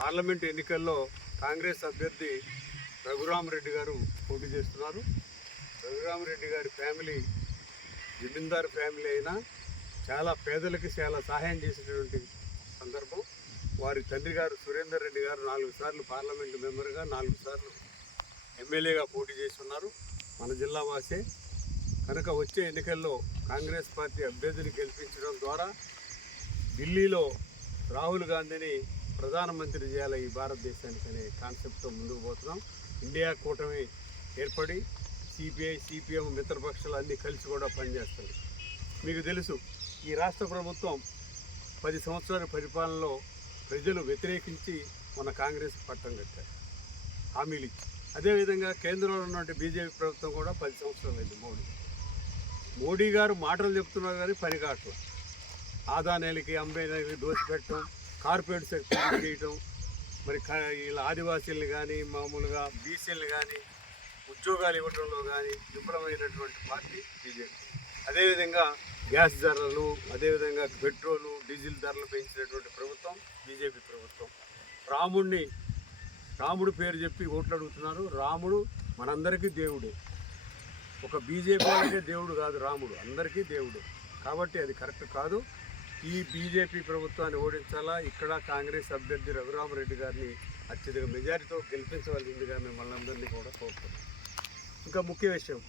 Parliament ఎన్నికల్లో కాంగ్రెస్ అభ్యర్థి రఘురామరెడ్డి గారు పోటీ చేస్తున్నారు. రఘురామరెడ్డి గారి ఫ్యామిలీ జమీందార్ ఫ్యామిలీ అయినా చాలా పేదలకి చాలా సహాయం చేసినటువంటి సందర్భం. వారి తండ్రి గారు సురేందర్ రెడ్డి గారు నాలుగు సార్లు పార్లమెంటు మెంబర్గా నాలుగు సార్లు ఎమ్మెల్యేగా పోటీ చేస్తున్నారు. మన జిల్లా వాసే. కనుక వచ్చే ఎన్నికల్లో కాంగ్రెస్ పార్టీ అభ్యర్థిని గెలిపించడం ద్వారా ఢిల్లీలో రాహుల్ గాంధీని ప్రధానమంత్రి చేయాలి ఈ భారతదేశానికి అనే కాన్సెప్ట్తో ముందుకు పోతున్నాం. ఇండియా కూటమి ఏర్పడి సిపిఐ సిపిఎం మిత్రపక్షాలు అన్నీ కలిసి కూడా పనిచేస్తుంది మీకు తెలుసు ఈ రాష్ట్ర ప్రభుత్వం పది సంవత్సరాల పరిపాలనలో ప్రజలు వ్యతిరేకించి మన కాంగ్రెస్ పట్టం కట్టారు. హామీలు ఇచ్చి. అదేవిధంగా కేంద్రంలో ఉన్నటువంటి బీజేపీ ప్రభుత్వం కూడా పది సంవత్సరాలు అయింది మోడీ. మోడీ గారు మాటలు చెప్తున్నారు కానీ పని కావట్లేదు ఆదానేలకి అంబేనేలకి దోసిపెట్టడం కార్పొరేట్ సెక్టర్ చేయటం మరి క- వీళ్ళ ఆదివాసీలను కానీ మామూలుగా బీసీలు కానీ ఉద్యోగాలు ఇవ్వడంలో కానీ విఫలమైనటువంటి పార్టీ బీజేపీ. అదేవిధంగా గ్యాస్ ధరలు అదేవిధంగా పెట్రోలు డీజిల్ ధరలు పెంచినటువంటి ప్రభుత్వం బీజేపీ ప్రభుత్వం. రాముడిని రాముడు పేరు చెప్పి ఓట్లు అడుగుతున్నారు. రాముడు మనందరికీ దేవుడు. ఒక బీజేపీ వాళ్ళకే దేవుడు కాదు రాముడు. అందరికీ దేవుడు. కాబట్టి అది కరెక్ట్ కాదు. ఈ బీజేపీ ప్రభుత్వాన్ని ఓడించాలా? ఇక్కడ కాంగ్రెస్ అభ్యర్థి రఘురామరెడ్డి గారిని అత్యధిక మెజారిటీతో గెలిపించవలసిందిగా మిమ్మల్ని అందరినీ కూడా కోరుతున్నాం. ఇంకా ముఖ్య విషయం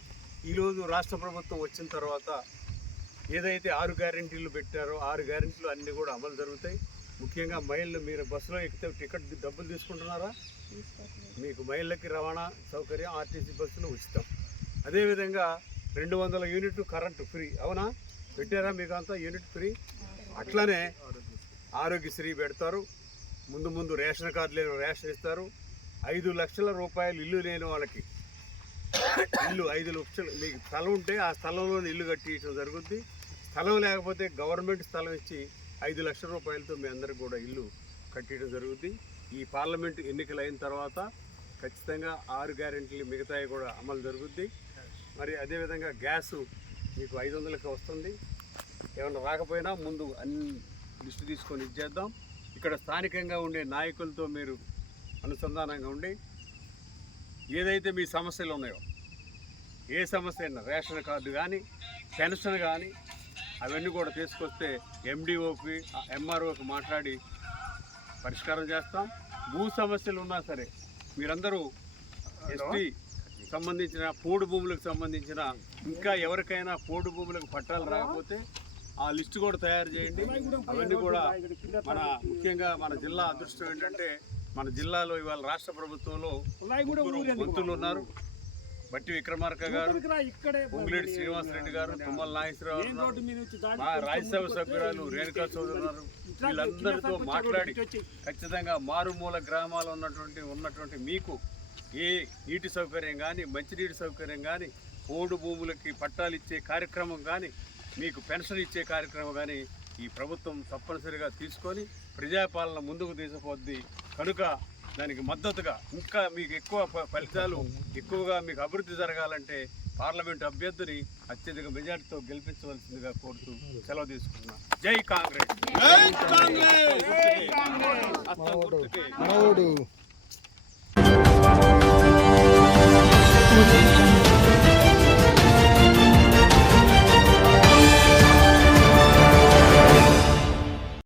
ఈరోజు రాష్ట్ర ప్రభుత్వం వచ్చిన తర్వాత ఏదైతే ఆరు గ్యారెంటీలు పెట్టారో ఆరు గ్యారెంటీలు అన్నీ కూడా అమలు జరుగుతాయి. ముఖ్యంగా మహిళలు మీరు బస్సులో ఎక్కితే టికెట్ డబ్బులు తీసుకుంటున్నారా? మీకు మహిళలకి రవాణా సౌకర్యం ఆర్టీసీ బస్సులు ఉచితం. అదేవిధంగా రెండు వందల యూనిట్ కరెంటు ఫ్రీ అవునా? పెట్టారా మీకు అంతా యూనిట్ ఫ్రీ? అట్లానే ఆరోగ్యశ్రీ పెడతారు. ముందు ముందు రేషన్ కార్డు లేని రేషన్ ఇస్తారు. ఐదు లక్షల రూపాయలు ఇల్లు లేని వాళ్ళకి ఇల్లు ఐదు లక్షలు మీకు స్థలం ఉంటే ఆ స్థలంలో ఇల్లు కట్టించడం జరుగుద్ది. స్థలం లేకపోతే గవర్నమెంట్ స్థలం ఇచ్చి ఐదు లక్షల రూపాయలతో మీ అందరికి కూడా ఇల్లు కట్టించడం జరుగుద్ది. ఈ పార్లమెంట్ ఎన్నికలు అయిన తర్వాత ఖచ్చితంగా ఆరు గ్యారెంటీలు మిగతాయి కూడా అమలు జరుగుద్ది. మరి అదేవిధంగా గ్యాసు మీకు ఐదు వందలకి వస్తుంది. ఏమన్నా రాకపోయినా ముందు అన్ని లిస్టు తీసుకొని ఇచ్చేద్దాం ఇక్కడ స్థానికంగా ఉండే నాయకులతో మీరు అనుసంధానంగా ఉండి ఏదైతే మీ సమస్యలు ఉన్నాయో ఏ సమస్య అయినా రేషన్ కార్డు కానీ పెన్షన్ కానీ అవన్నీ కూడా తీసుకొస్తే ఎండిఓకి ఎంఆర్ఓకి మాట్లాడి పరిష్కారం చేస్తాం. భూ సమస్యలు ఉన్నా సరే మీరందరూ ఎస్టీ సంబంధించిన పోడు భూములకు సంబంధించిన ఇంకా ఎవరికైనా పోడు భూములకు పట్టాలు రాకపోతే ఆ లిస్టు కూడా తయారు చేయండి. అవన్నీ కూడా మన ముఖ్యంగా మన జిల్లా అదృష్టం ఏంటంటే మన జిల్లాలో ఇవాళ రాష్ట్ర ప్రభుత్వంలో మంత్రులు ఉన్నారు. బట్టి విక్రమార్క గారు పొంగులేటి శ్రీనివాసరెడ్డి గారు తుమ్మల నాగేశ్వరరావు మా రాజ్యసభ సభ్యురాలు రేణుకా చౌదరి ఉన్నారు. వీళ్ళందరితో మాట్లాడి ఖచ్చితంగా మారుమూల గ్రామాల్లో ఉన్నటువంటి ఉన్నటువంటి మీకు ఏ నీటి సౌకర్యం కానీ మంచినీటి సౌకర్యం కానీ పోడు భూములకి పట్టాలు ఇచ్చే కార్యక్రమం కానీ మీకు పెన్షన్ ఇచ్చే కార్యక్రమం కానీ ఈ ప్రభుత్వం తప్పనిసరిగా తీసుకొని ప్రజాపాలన ముందుకు తీసుకుపోద్ది. కనుక దానికి మద్దతుగా ఇంకా మీకు ఎక్కువ ఫలితాలు ఎక్కువగా మీకు అభివృద్ధి జరగాలంటే పార్లమెంట్ అభ్యర్థిని అత్యధిక మెజార్టీతో గెలిపించవలసిందిగా కోరుతూ సెలవు తీసుకున్నా జై కాంగ్రెస్!